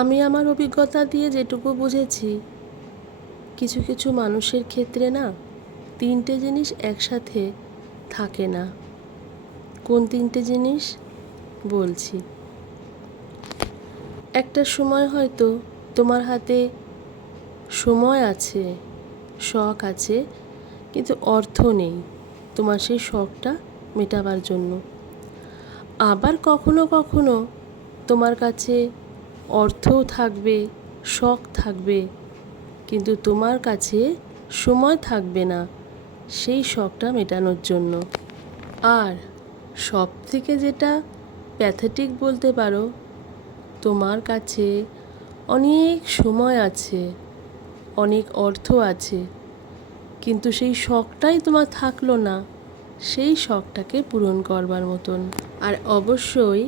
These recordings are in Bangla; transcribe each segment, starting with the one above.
আমি আমার অভিজ্ঞতা দিয়ে যেটুকু বুঝেছি, কিছু কিছু মানুষের ক্ষেত্রে না তিনটে জিনিস একসাথে থাকে না। কোন তিনটে জিনিস বলছি। একটা সময় হয়তো তোমার হাতে সময় আছে, শখ আছে, কিন্তু অর্থ নেই তোমার সেই শখটা মেটাবার জন্য। আবার কখনো কখনো তোমার কাছে অর্থও থাকবে, শখ থাকবে, কিন্তু তোমার কাছে সময় থাকবে না সেই শখটা মেটানোর জন্য। আর সব থেকে যেটা প্যাথেটিক বলতে পারো, তোমার কাছে অনেক সময় আছে, অনেক অর্থ আছে, কিন্তু সেই শখটাই তোমার থাকলো না সেই শখটাকে পূরণ করবার মতন। আর অবশ্যই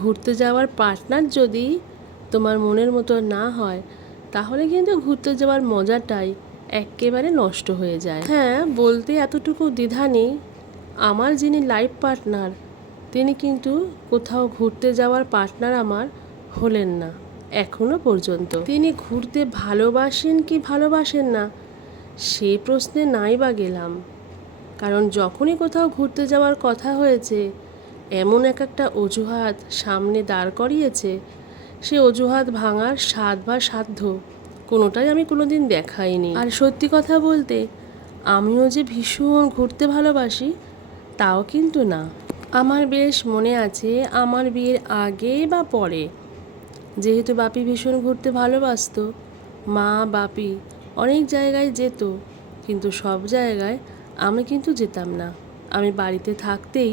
ঘুরতে যাওয়ার পার্টনার যদি তোমার মনের মতো না হয়, তাহলে কিন্তু ঘুরতে যাওয়ার মজাটাই একেবারে নষ্ট হয়ে যায়। হ্যাঁ, বলতে এতটুকু দ্বিধা নেই, আমার যিনি লাইফ পার্টনার তিনি কিন্তু কোথাও ঘুরতে যাওয়ার পার্টনার আমার হলেন না এখনো পর্যন্ত। তিনি ঘুরতে ভালোবাসেন কি ভালোবাসেন না সে প্রশ্নে নাই বা গেলাম, কারণ যখনই কোথাও ঘুরতে যাওয়ার কথা হয়েছে এমন একটা অজুহাত সামনে দাঁড় করিয়েছে, সে অজুহাত ভাঙার স্বাদ বা সাধ্য কোনোটাই আমি কোনোদিন দেখাইনি। আর সত্যি কথা বলতে আমিও যে ভীষণ ঘুরতে ভালোবাসি তাও কিন্তু না। আমার বেশ মনে আছে আমার বিয়ের আগে বা পরে, যেহেতু বাপি ভীষণ ঘুরতে ভালোবাসতো, মা বাপি অনেক জায়গায় যেত, কিন্তু সব জায়গায় আমি কিন্তু যেতাম না। আমি বাড়িতে থাকতেই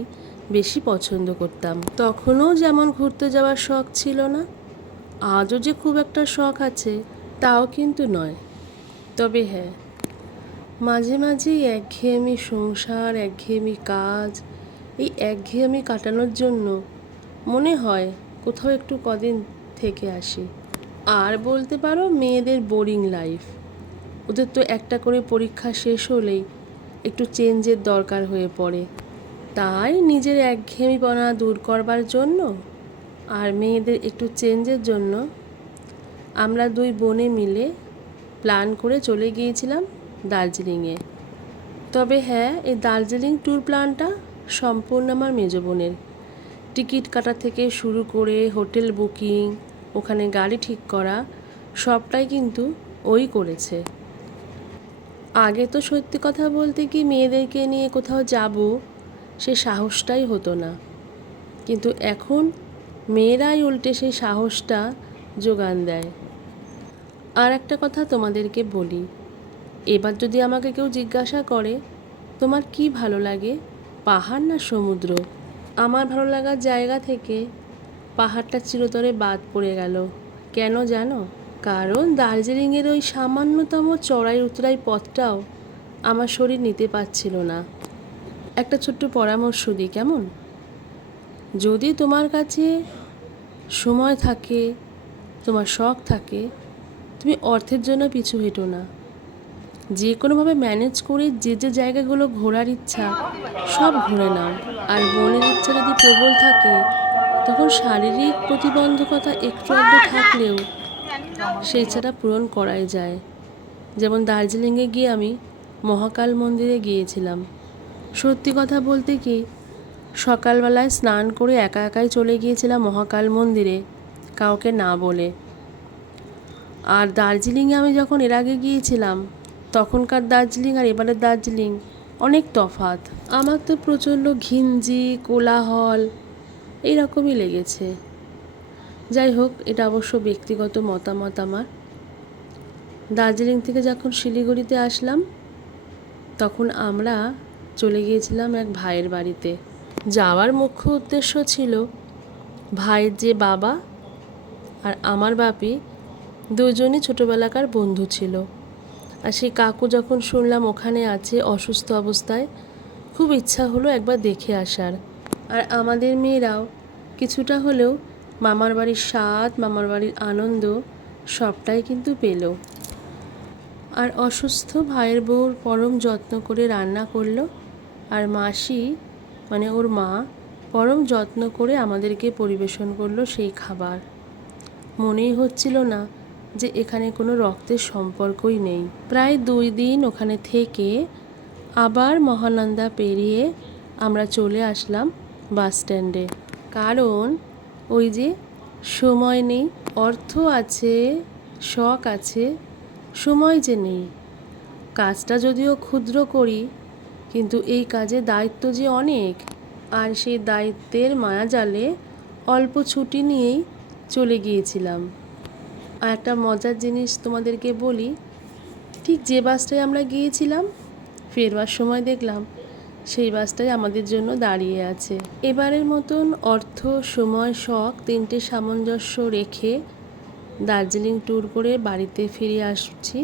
বেশি পছন্দ করতাম। তখনও যেমন ঘুরতে যাওয়ার শখ ছিল না, আজও যে খুব একটা শখ আছে তাও কিন্তু নয়। তবে হ্যাঁ, মাঝে মাঝেই একঘেয়েমি সংসার, একঘেয়েমি কাজ, এই একঘেয়েমি কাটানোর জন্য মনে হয় কোথাও একটু কদিন থেকে আসি। আর বলতে পারো মেয়েদের বোরিং লাইফ, ওদের তো একটা করে পরীক্ষা শেষ হলেই একটু চেঞ্জের দরকার হয়ে পড়ে। তাই নিজের একঘেয়েমিপনা দূর করবার জন্য আর মেয়েদের একটু চেঞ্জের জন্য আমরা দুই বোনে মিলে প্ল্যান করে চলে গিয়েছিলাম দার্জিলিংয়ে। তবে হ্যাঁ, এই দার্জিলিং ট্যুর প্ল্যানটা সম্পূর্ণ আমার মেজ বোনের। টিকিট কাটা থেকে শুরু করে হোটেল বুকিং, ওখানে গাড়ি ঠিক করা, সবটাই কিন্তু ওই করেছে। আগে তো সত্যি কথা বলতে কি মেয়েদেরকে নিয়ে কোথাও যাব সে সাহসটাই হতো না, কিন্তু এখন মেয়েরাই উল্টে সেই সাহসটা যোগান দেয়। আর একটা কথা তোমাদেরকে বলি, এবার যদি আমাকে কেউ জিজ্ঞাসা করে তোমার কি ভালো লাগে, পাহাড় না সমুদ্র, আমার ভালো লাগার জায়গা থেকে পাহাড়টা চিরতরে বাদ পড়ে গেল। কেন জানো? কারণ দার্জিলিংয়ের ওই সামান্যতম চড়াই উতরাই পথটাও আমার শরীর নিতে পারছিল না। একটা ছোট্ট পরামর্শ দিই কেমন? যদি তোমার কাছে সময় থাকে, তোমার শখ থাকে, তুমি অর্থের জন্য পিছু হেঁটো না। যে কোনোভাবে ম্যানেজ করে যে যে জায়গাগুলো ঘোরার ইচ্ছা সব ঘুরে নাও। আর মনের ইচ্ছা যদি প্রবল থাকে, তখন শারীরিক প্রতিবন্ধকতা একটু আধটু থাকলেও সেই ইচ্ছাটা পূরণ করাই যায়। যেমন দার্জিলিংয়ে গিয়ে আমি মহাকাল মন্দিরে গিয়েছিলাম। সত্যি কথা বলতে কি, সকালবেলায় স্নান করে একা একাই চলে গিয়েছিলাম মহাকাল মন্দিরে, কাউকে না বলে। আর দার্জিলিংয়ে আমি যখন এর আগে গিয়েছিলাম তখনকার দার্জিলিং আর এবারের দার্জিলিং অনেক তফাৎ। আমার তো প্রচণ্ড ঘিঞ্জি, কোলাহল এইরকমই লেগেছে। যাই হোক, এটা অবশ্য ব্যক্তিগত মতামত আমার। দার্জিলিং থেকে যখন শিলিগুড়িতে আসলাম তখন আমরা চলে গিয়েছিলাম এক ভাইয়ের বাড়িতে। যাওয়ার মুখ্য উদ্দেশ্য ছিল ভাইয়ের যে বাবা আর আমার বাপি দুজনই ছোটোবেলাকার বন্ধু ছিল। আর সেই কাকু যখন শুনলাম ওখানে আছে অসুস্থ অবস্থায়, খুব ইচ্ছা হলো একবার দেখে আসার। আর আমাদের মেয়েরাও কিছুটা হলেও মামার বাড়ির স্বাদ, মামার বাড়ির আনন্দ সবটাই কিন্তু পেল। আর অসুস্থ ভাইয়ের বউর পরম যত্ন করে রান্না করলো, আর মাসি মানে ওর মা পরম যত্ন করে আমাদেরকে পরিবেশন করলো সেই খাবার। মনেই হচ্ছিল না যে এখানে কোনো রক্তের সম্পর্কই নেই। প্রায় 2 দিন ওখানে থেকে আবার মহানন্দা পেরিয়ে আমরা চলে আসলাম বাস স্ট্যান্ডে। কারণ ওই যে সময় নেই, অর্থ আছে, শখ আছে, সময় যে নেই। কাজটা যদিও ক্ষুদ্র করি, কিন্তু এই কাজে দায়িত্ব যে অনেক, আর সেই দায়িত্বের মায়াজালে অল্প ছুটি নিয়েই চলে গিয়েছিলাম। আর একটা মজার জিনিস তোমাদেরকে বলি, ঠিক যে বাসটায় আমরা গিয়েছিলাম ফেরবার সময় দেখলাম সেই বাসটাই আমাদের জন্য দাঁড়িয়ে আছে। এবারের মতন অর্থ, সময়, শখ তিনটে সামঞ্জস্য রেখে দার্জিলিং ট্যুর করে বাড়িতে ফিরে আসছি।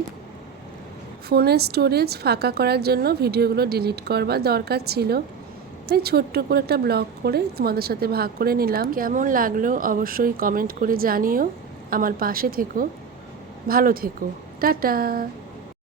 ফোনের স্টোরেজ ফাঁকা করার জন্য ভিডিওগুলো ডিলিট করবার দরকার ছিল, তাই ছোট্ট করে একটা ব্লগ করে তোমাদের সাথে ভাগ করে নিলাম। কেমন লাগলো অবশ্যই কমেন্ট করে জানিও। আমার পাশে থেকো, ভালো থেকো, টাটা।